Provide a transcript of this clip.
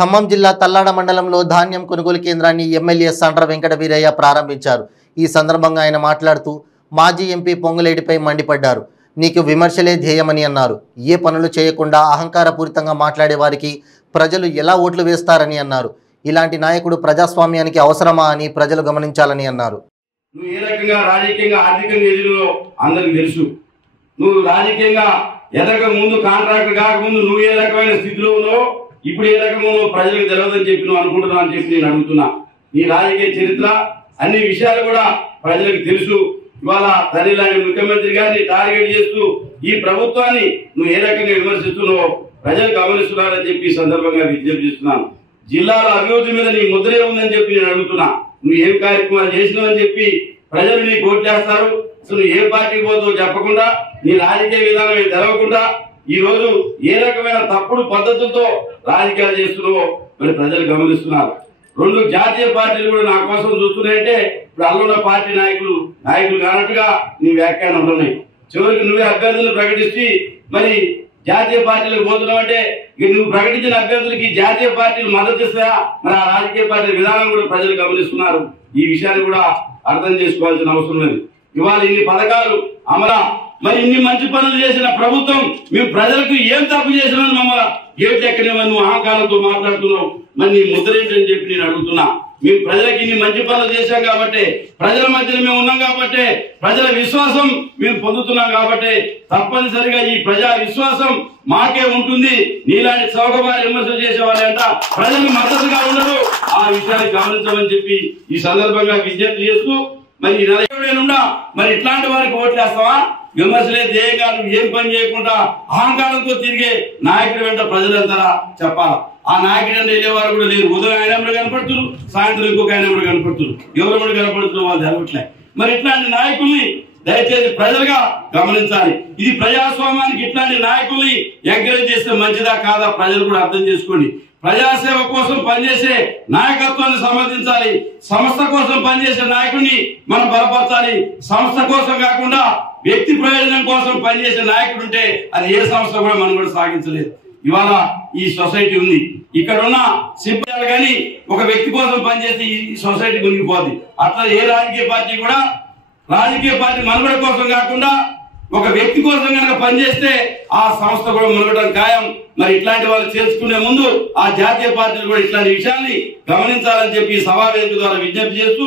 ఖమ్మం జిల్లా తల్లాడ మండలంలో ధాన్యం కొనుగోలు కేంద్రాన్ని ఎమ్మెల్యే సండ్ర వెంకట వీరయ్య ప్రారంభించారు। ఈ సందర్భంగా ఆయన మాట్లాడుతూ మాజీ ఎంపీ పొంగులేటిపై మండిపడ్డారు। నీకు విమర్శలే ధ్యేయమని అన్నారు। ఏ పనులు చేయకుండా అహంకారపూరితంగా మాట్లాడే వారికి ప్రజలు ఎలా ఓట్లు వేస్తారని అన్నారు। ఇలాంటి నాయకుడు ప్రజాస్వామ్యానికి అవసరమా అని ప్రజలు గమనించాలని అన్నారు। నువ్వు ఏ రకంగా రాజకీయంగా ఆర్థికంగా ఎదిగినో అందరికి తెలుసు। నువ్వు రాజకీయంగా ఎదగక ముందు కాంట్రాక్టర్ కాకముందు నువ్వు ఏ రకమైన స్థితిలో ఉన్నావో ఇప్పుడు ఏ రకంగా ప్రజలకు తెలియదని చెప్పి నువ్వు అనుకుంటున్నావు అని చెప్పి నేను అడుగుతున్నా। నీ రాజకీయ చరిత్ర అన్ని విషయాలు కూడా ప్రజలకు తెలుసు। ఇవాళ తల్లిలాంటి ముఖ్యమంత్రి గారిని టార్గెట్ చేస్తూ ఈ ప్రభుత్వాన్ని నువ్వు ఏ రకంగా విమర్శిస్తున్నావో ప్రజలు గమనిస్తున్నారని చెప్పి సందర్భంగా విజ్ఞప్తి చేస్తున్నాను। జిల్లాల అభివృద్ధి మీద నీ ముద్రే ఉందని చెప్పి నేను అడుగుతున్నా। నువ్వు ఏం కార్యక్రమాలు చేసినావని చెప్పి ప్రజలు నీకు ఓట్లేస్తారు। అసలు ఏ పార్టీకి పోతావో చెప్పకుండా నీ రాజకీయ విధానం తెలవకుండా ఈ రోజు ఏ రకమైన తప్పుడు పద్ధతులతో రాజకీయాలు చేస్తున్నావో మరి ప్రజలు గమనిస్తున్నారు। రెండు జాతీయ పార్టీలు కూడా నా కోసం చూస్తున్నాయంటే ఇప్పుడు అల్లున్న పార్టీ నాయకులు కానట్టుగా నీ వ్యాఖ్యానాలు ఉన్నాయి। చివరికి నువ్వే అభ్యర్థులను ప్రకటించి మరి జాతీయ పార్టీలకు పోతున్నావు అంటే నువ్వు ప్రకటించిన అభ్యర్థులకి జాతీయ పార్టీలు మద్దతు ఇస్తాయా? మరి ఆ రాజకీయ పార్టీ విధానం కూడా ప్రజలు గమనిస్తున్నారు। ఈ విషయాన్ని కూడా అర్థం చేసుకోవాల్సిన అవసరం ఉంది। ఇవాళ ఇన్ని పథకాలు అమలా మరి ఇన్ని మంచి పనులు చేసిన ప్రభుత్వం మేము ప్రజలకు ఏం తప్పు చేసినా మమ్మల్ని గేట్ ఎక్కడేమో నువ్వు అహంకారంతో మాట్లాడుతున్నావు। మరి నీ ముద్ర ఏంటని చెప్పి నేను అడుగుతున్నా। మేము ప్రజలకు ఇన్ని మంచి పనులు చేశాం కాబట్టి ప్రజల మధ్యలో మేము ఉన్నాం కాబట్టి ప్రజల విశ్వాసం మేము పొందుతున్నాం కాబట్టి తప్పనిసరిగా ఈ ప్రజా విశ్వాసం మాకే ఉంటుంది। నీలాంటి చౌకబారి విమర్శలు చేసే వాళ్ళంట ప్రజలకు మద్దతుగా ఉండరు। ఆ విషయాన్ని గమనించమని చెప్పి ఈ సందర్భంగా విజ్ఞప్తి చేస్తూ మరి మరి ఇట్లాంటి వారికి ఓట్లేస్తావా? విమర్శలే ధ్యేయంగా నువ్వు ఏం పని చేయకుండా అహంకారంతో తిరిగే నాయకుడి వెంట ప్రజలంతా చెప్పాలి। ఆ నాయకుడి అంటే వెళ్ళేవారు కూడా లేరు। ఉదయం ఆయన కనపడుతున్నారు, సాయంత్రం ఇంకొక ఆయన కనపడుతున్నారు, ఎవరు కనపడుతున్నారు వాళ్ళు తెలవట్లే। మరి ఇట్లాంటి నాయకుల్ని దయచేసి ప్రజలుగా గమనించాలి। ఇది ప్రజాస్వామ్యానికి ఇట్లాంటి నాయకుల్ని ఎంకరేజ్ చేస్తే మంచిదా కాదా ప్రజలు కూడా అర్థం చేసుకోండి। ప్రజాసేవ కోసం పనిచేసే నాయకత్వాన్ని సమర్థించాలి। సంస్థ కోసం పనిచేసే నాయకుడిని మనం బలపరచాలి। సంస్థ కోసం కాకుండా వ్యక్తి ప్రయోజనం కోసం పనిచేసే నాయకుడు ఉంటే అది ఏ సంస్థ కూడా మనం కూడా సాగించలేదు। ఇవాళ ఈ సొసైటీ ఉంది, ఇక్కడ ఉన్న సిబ్బంది కానీ ఒక వ్యక్తి కోసం పనిచేస్తే ఈ సొసైటీ మునిగిపోద్ది। అట్లా ఏ రాజకీయ పార్టీ కూడా రాజకీయ పార్టీ మనుగడ కోసం కాకుండా ఒక వ్యక్తి కోసం కనుక పనిచేస్తే ఆ సంస్థ కూడా మునగడం ఖాయం। మరి ఇట్లాంటి వాళ్ళు చేసుకునే ముందు ఆ జాతీయ పార్టీలు కూడా ఇట్లాంటి విషయాన్ని గమనించాలని చెప్పి సభా వేదిక ద్వారా విజ్ఞప్తి చేస్తూ